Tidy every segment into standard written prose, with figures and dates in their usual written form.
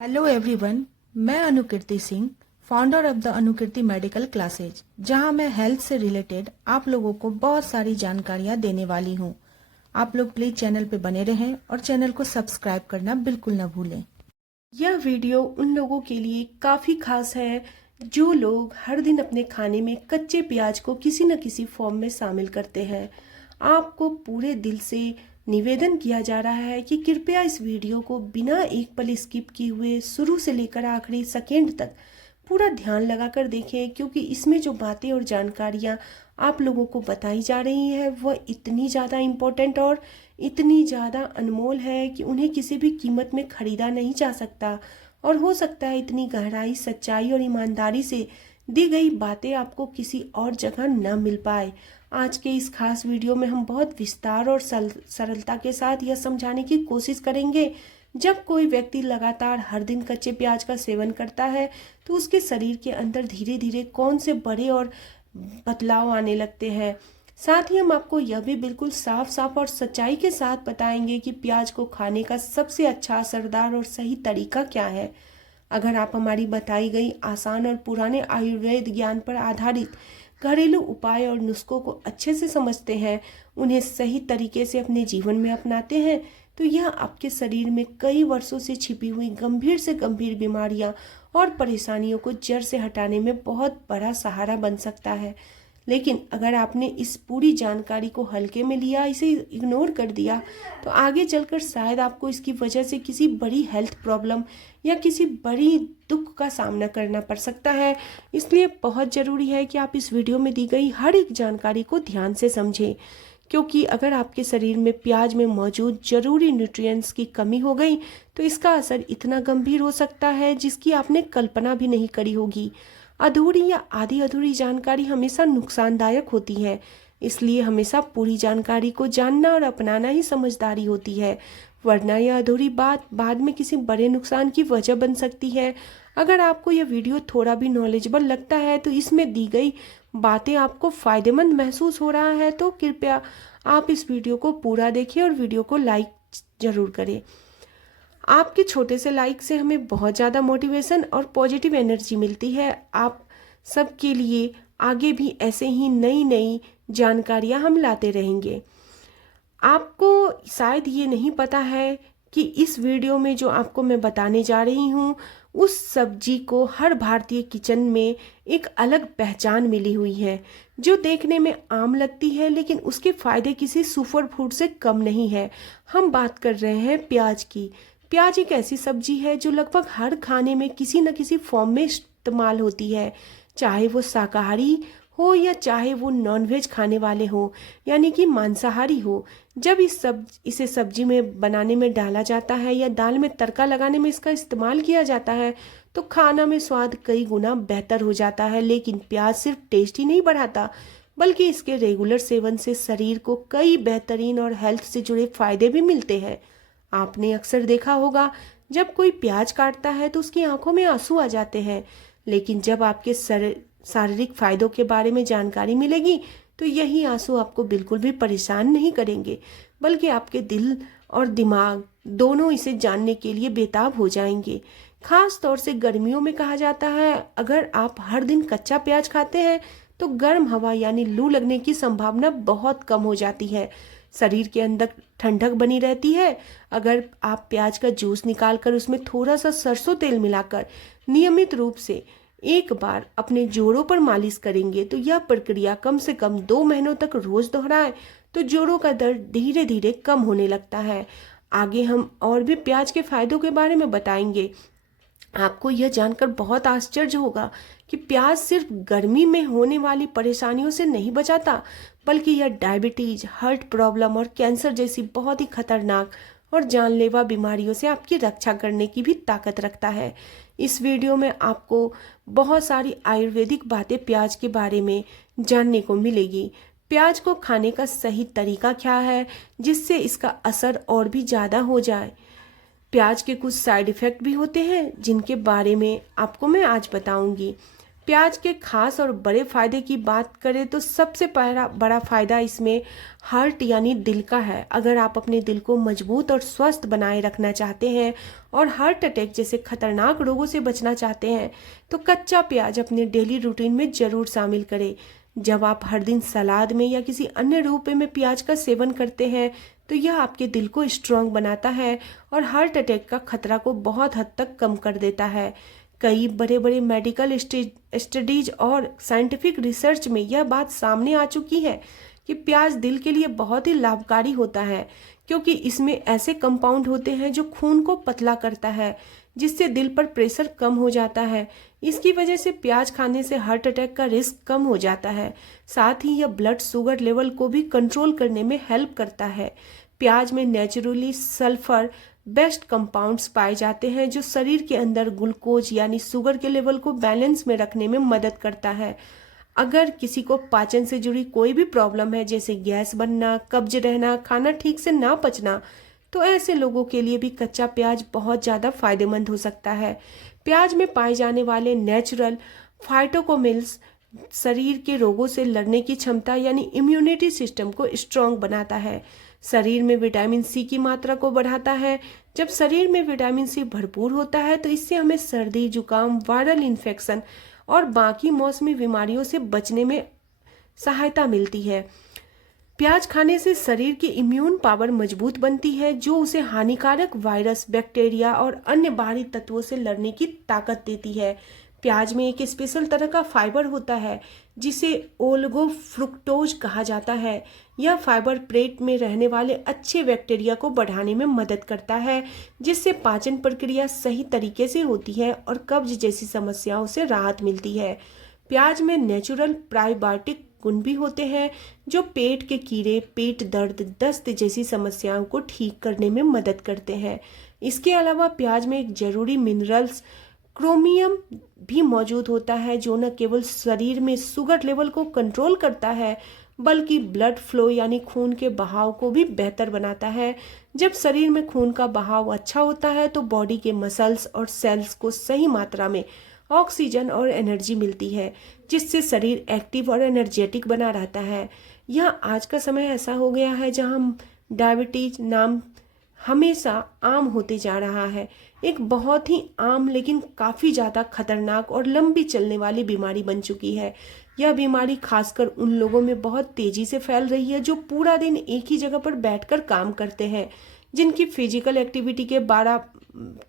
Hello everyone. मैं Anukirti Singh, founder of the Anukirti medical classes, जहां मैं हेल्थ से रिलेटेड आप लोगों को बहुत सारी जानकारियां देने वाली हूं। आप लोग प्लीज चैनल पे बने रहें और चैनल को सब्सक्राइब करना बिल्कुल न भूलें। यह वीडियो उन लोगों के लिए काफ़ी खास है जो लोग हर दिन अपने खाने में कच्चे प्याज को किसी न किसी फॉर्म में शामिल करते हैं। आपको पूरे दिल से निवेदन किया जा रहा है कि कृपया इस वीडियो को बिना एक पल स्किप किए हुए शुरू से लेकर आखिरी सेकेंड तक पूरा ध्यान लगाकर देखें, क्योंकि इसमें जो बातें और जानकारियाँ आप लोगों को बताई जा रही है वह इतनी ज़्यादा इम्पोर्टेंट और इतनी ज़्यादा अनमोल है कि उन्हें किसी भी कीमत में खरीदा नहीं जा सकता। और हो सकता है इतनी गहराई, सच्चाई और ईमानदारी से दी गई बातें आपको किसी और जगह न मिल पाए। आज के इस खास वीडियो में हम बहुत विस्तार और सरलता के साथ यह समझाने की कोशिश करेंगे, जब कोई व्यक्ति लगातार हर दिन कच्चे प्याज का सेवन करता है तो उसके शरीर के अंदर धीरे धीरे कौन से बड़े और बदलाव आने लगते हैं। साथ ही हम आपको यह भी बिल्कुल साफ साफ और सच्चाई के साथ बताएंगे कि प्याज को खाने का सबसे अच्छा, असरदार और सही तरीका क्या है। अगर आप हमारी बताई गई आसान और पुराने आयुर्वेद ज्ञान पर आधारित घरेलू उपाय और नुस्खों को अच्छे से समझते हैं, उन्हें सही तरीके से अपने जीवन में अपनाते हैं, तो यह आपके शरीर में कई वर्षों से छिपी हुई गंभीर से गंभीर बीमारियां और परेशानियों को जड़ से हटाने में बहुत बड़ा सहारा बन सकता है। लेकिन अगर आपने इस पूरी जानकारी को हल्के में लिया, इसे इग्नोर कर दिया, तो आगे चलकर शायद आपको इसकी वजह से किसी बड़ी हेल्थ प्रॉब्लम या किसी बड़ी दुख का सामना करना पड़ सकता है। इसलिए बहुत ज़रूरी है कि आप इस वीडियो में दी गई हर एक जानकारी को ध्यान से समझें, क्योंकि अगर आपके शरीर में प्याज में मौजूद जरूरी न्यूट्रिएंट्स की कमी हो गई तो इसका असर इतना गंभीर हो सकता है जिसकी आपने कल्पना भी नहीं करी होगी। अधूरी या आधी अधूरी जानकारी हमेशा नुकसानदायक होती है, इसलिए हमेशा पूरी जानकारी को जानना और अपनाना ही समझदारी होती है, वरना यह अधूरी बात बाद में किसी बड़े नुकसान की वजह बन सकती है। अगर आपको यह वीडियो थोड़ा भी नॉलेजेबल लगता है तो इसमें दी गई बातें आपको फ़ायदेमंद महसूस हो रहा है तो कृपया आप इस वीडियो को पूरा देखें और वीडियो को लाइक ज़रूर करें। आपके छोटे से लाइक से हमें बहुत ज़्यादा मोटिवेशन और पॉजिटिव एनर्जी मिलती है। आप सबके लिए आगे भी ऐसे ही नई नई जानकारियाँ हम लाते रहेंगे। आपको शायद ये नहीं पता है कि इस वीडियो में जो आपको मैं बताने जा रही हूँ, उस सब्जी को हर भारतीय किचन में एक अलग पहचान मिली हुई है, जो देखने में आम लगती है लेकिन उसके फायदे किसी सुपर फूड से कम नहीं है। हम बात कर रहे हैं प्याज की। प्याज एक ऐसी सब्जी है जो लगभग हर खाने में किसी न किसी फॉर्म में इस्तेमाल होती है, चाहे वो शाकाहारी हो या चाहे वो नॉनवेज खाने वाले हो, यानी कि मांसाहारी हो। जब इसे सब्जी में बनाने में डाला जाता है या दाल में तड़का लगाने में इसका इस्तेमाल किया जाता है तो खाना में स्वाद कई गुना बेहतर हो जाता है। लेकिन प्याज सिर्फ टेस्ट ही नहीं बढ़ाता, बल्कि इसके रेगुलर सेवन से शरीर को कई बेहतरीन और हेल्थ से जुड़े फायदे भी मिलते हैं। आपने अक्सर देखा होगा, जब कोई प्याज काटता है तो उसकी आंखों में आंसू आ जाते हैं, लेकिन जब आपके शारीरिक फायदों के बारे में जानकारी मिलेगी तो यही आंसू आपको बिल्कुल भी परेशान नहीं करेंगे, बल्कि आपके दिल और दिमाग दोनों इसे जानने के लिए बेताब हो जाएंगे। खास तौर से गर्मियों में कहा जाता है, अगर आप हर दिन कच्चा प्याज खाते हैं तो गर्म हवा यानी लू लगने की संभावना बहुत कम हो जाती है। शरीर के अंदर ठंडक बनी रहती है। अगर आप प्याज का जूस निकालकर उसमें थोड़ा सा सरसों तेल मिलाकर नियमित रूप से एक बार अपने जोड़ों पर मालिश करेंगे तो यह प्रक्रिया कम से कम 2 महीनों तक रोज दोहराएं तो जोड़ों का दर्द धीरे धीरे कम होने लगता है। आगे हम और भी प्याज के फायदों के बारे में बताएंगे। आपको यह जानकर बहुत आश्चर्य होगा कि प्याज सिर्फ गर्मी में होने वाली परेशानियों से नहीं बचाता, बल्कि यह डायबिटीज, हार्ट प्रॉब्लम और कैंसर जैसी बहुत ही खतरनाक और जानलेवा बीमारियों से आपकी रक्षा करने की भी ताकत रखता है। इस वीडियो में आपको बहुत सारी आयुर्वेदिक बातें प्याज के बारे में जानने को मिलेगी। प्याज को खाने का सही तरीका क्या है जिससे इसका असर और भी ज़्यादा हो जाए। प्याज के कुछ साइड इफ़ेक्ट भी होते हैं जिनके बारे में आपको मैं आज बताऊंगी। प्याज के खास और बड़े फायदे की बात करें तो सबसे पहला बड़ा फायदा इसमें हार्ट यानी दिल का है। अगर आप अपने दिल को मजबूत और स्वस्थ बनाए रखना चाहते हैं और हार्ट अटैक जैसे खतरनाक रोगों से बचना चाहते हैं तो कच्चा प्याज अपने डेली रूटीन में जरूर शामिल करें। जब आप हर दिन सलाद में या किसी अन्य रूप में प्याज का सेवन करते हैं तो यह आपके दिल को स्ट्रांग बनाता है और हार्ट अटैक का खतरा को बहुत हद तक कम कर देता है। कई बड़े बड़े मेडिकल स्टडीज और साइंटिफिक रिसर्च में यह बात सामने आ चुकी है कि प्याज दिल के लिए बहुत ही लाभकारी होता है, क्योंकि इसमें ऐसे कंपाउंड होते हैं जो खून को पतला करता है, जिससे दिल पर प्रेशर कम हो जाता है। इसकी वजह से प्याज खाने से हार्ट अटैक का रिस्क कम हो जाता है। साथ ही यह ब्लड शुगर लेवल को भी कंट्रोल करने में हेल्प करता है। प्याज में नेचुरली सल्फर बेस्ट कंपाउंड्स पाए जाते हैं जो शरीर के अंदर ग्लूकोज यानी शुगर के लेवल को बैलेंस में रखने में मदद करता है। अगर किसी को पाचन से जुड़ी कोई भी प्रॉब्लम है, जैसे गैस बनना, कब्ज रहना, खाना ठीक से ना पचना, तो ऐसे लोगों के लिए भी कच्चा प्याज बहुत ज़्यादा फायदेमंद हो सकता है। प्याज में पाए जाने वाले नेचुरल फाइटोकेमिकल्स शरीर के रोगों से लड़ने की क्षमता यानी इम्यूनिटी सिस्टम को स्ट्रांग बनाता है। शरीर में विटामिन सी की मात्रा को बढ़ाता है। जब शरीर में विटामिन सी भरपूर होता है तो इससे हमें सर्दी, जुकाम, वायरल इन्फेक्शन और बाकी मौसमी बीमारियों से बचने में सहायता मिलती है। प्याज खाने से शरीर की इम्यून पावर मजबूत बनती है, जो उसे हानिकारक वायरस, बैक्टीरिया और अन्य बाहरी तत्वों से लड़ने की ताकत देती है। प्याज में एक स्पेशल तरह का फाइबर होता है जिसे ओलिगो फ्रुक्टोज कहा जाता है। यह फाइबर पेट में रहने वाले अच्छे बैक्टीरिया को बढ़ाने में मदद करता है, जिससे पाचन प्रक्रिया सही तरीके से होती है और कब्ज जैसी समस्याओं से राहत मिलती है। प्याज में नेचुरल प्रोबायोटिक गुण भी होते हैं जो पेट के कीड़े, पेट दर्द, दस्त जैसी समस्याओं को ठीक करने में मदद करते हैं। इसके अलावा प्याज में एक जरूरी मिनरल्स क्रोमियम भी मौजूद होता है, जो न केवल शरीर में शुगर लेवल को कंट्रोल करता है बल्कि ब्लड फ्लो यानी खून के बहाव को भी बेहतर बनाता है। जब शरीर में खून का बहाव अच्छा होता है तो बॉडी के मसल्स और सेल्स को सही मात्रा में ऑक्सीजन और एनर्जी मिलती है, जिससे शरीर एक्टिव और एनर्जेटिक बना रहता है। यह आज का समय ऐसा हो गया है जहां डायबिटीज नाम हमेशा आम होते जा रहा है। एक बहुत ही आम लेकिन काफ़ी ज़्यादा खतरनाक और लंबी चलने वाली बीमारी बन चुकी है। यह बीमारी खासकर उन लोगों में बहुत तेज़ी से फैल रही है जो पूरा दिन एक ही जगह पर बैठकर काम करते हैं, जिनकी फिजिकल एक्टिविटी के बारा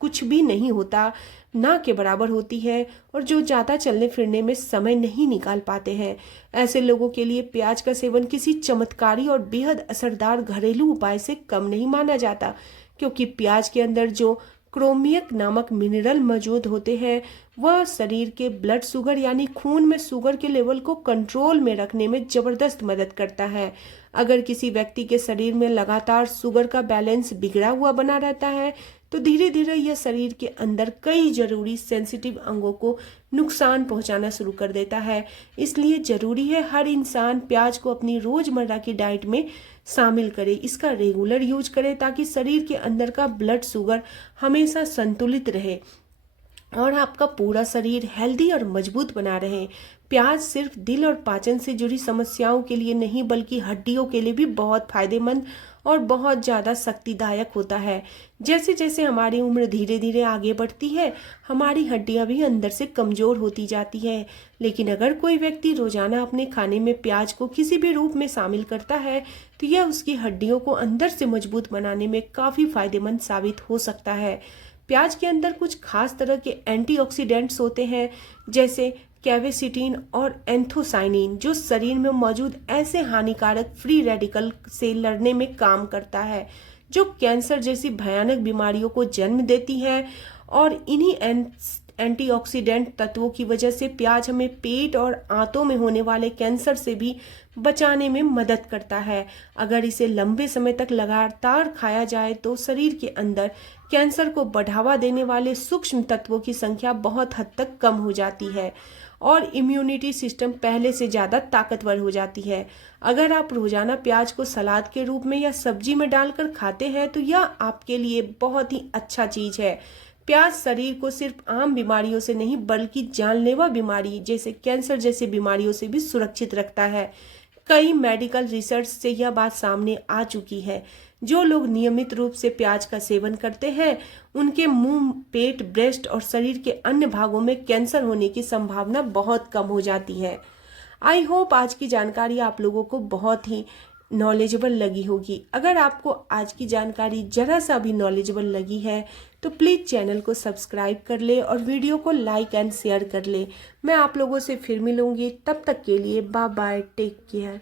कुछ भी नहीं होता, ना के बराबर होती है, और जो ज़्यादा चलने फिरने में समय नहीं निकाल पाते हैं। ऐसे लोगों के लिए प्याज का सेवन किसी चमत्कारी और बेहद असरदार घरेलू उपाय से कम नहीं माना जाता, क्योंकि प्याज के अंदर जो क्रोमियक नामक मिनरल मौजूद होते हैं वह शरीर के ब्लड शुगर यानी खून में शुगर के लेवल को कंट्रोल में रखने में जबरदस्त मदद करता है। अगर किसी व्यक्ति के शरीर में लगातार शुगर का बैलेंस बिगड़ा हुआ बना रहता है तो धीरे धीरे यह शरीर के अंदर कई जरूरी सेंसिटिव अंगों को नुकसान पहुंचाना शुरू कर देता है। इसलिए जरूरी है हर इंसान प्याज को अपनी रोजमर्रा की डाइट में शामिल करे, इसका रेगुलर यूज करे ताकि शरीर के अंदर का ब्लड शुगर हमेशा संतुलित रहे और आपका पूरा शरीर हेल्दी और मजबूत बना रहे। प्याज सिर्फ दिल और पाचन से जुड़ी समस्याओं के लिए नहीं बल्कि हड्डियों के लिए भी बहुत फायदेमंद और बहुत ज़्यादा शक्तिदायक होता है। जैसे जैसे हमारी उम्र धीरे धीरे आगे बढ़ती है हमारी हड्डियां भी अंदर से कमज़ोर होती जाती है, लेकिन अगर कोई व्यक्ति रोजाना अपने खाने में प्याज को किसी भी रूप में शामिल करता है तो यह उसकी हड्डियों को अंदर से मजबूत बनाने में काफ़ी फायदेमंद साबित हो सकता है। प्याज के अंदर कुछ खास तरह के एंटीऑक्सीडेंट्स होते हैं जैसे कैवेसिटिन और एंथोसाइनिन, जो शरीर में मौजूद ऐसे हानिकारक फ्री रेडिकल से लड़ने में काम करता है जो कैंसर जैसी भयानक बीमारियों को जन्म देती है। और इन्हीं एंटीऑक्सीडेंट तत्वों की वजह से प्याज हमें पेट और आंतों में होने वाले कैंसर से भी बचाने में मदद करता है। अगर इसे लंबे समय तक लगातार खाया जाए तो शरीर के अंदर कैंसर को बढ़ावा देने वाले सूक्ष्म तत्वों की संख्या बहुत हद तक कम हो जाती है और इम्यूनिटी सिस्टम पहले से ज़्यादा ताकतवर हो जाती है। अगर आप रोजाना प्याज को सलाद के रूप में या सब्जी में डालकर खाते हैं तो यह आपके लिए बहुत ही अच्छा चीज़ है। प्याज शरीर को सिर्फ आम बीमारियों से नहीं बल्कि जानलेवा बीमारी जैसे कैंसर जैसी बीमारियों से भी सुरक्षित रखता है। कई मेडिकल रिसर्च से यह बात सामने आ चुकी है। जो लोग नियमित रूप से प्याज का सेवन करते हैं उनके मुंह, पेट, ब्रेस्ट और शरीर के अन्य भागों में कैंसर होने की संभावना बहुत कम हो जाती है। आई होप आज की जानकारी आप लोगों को बहुत ही नॉलेजेबल लगी होगी। अगर आपको आज की जानकारी जरा सा भी नॉलेजेबल लगी है तो प्लीज़ चैनल को सब्सक्राइब कर ले और वीडियो को लाइक एंड शेयर कर ले। मैं आप लोगों से फिर मिलूंगी, तब तक के लिए बाय बाय, टेक केयर।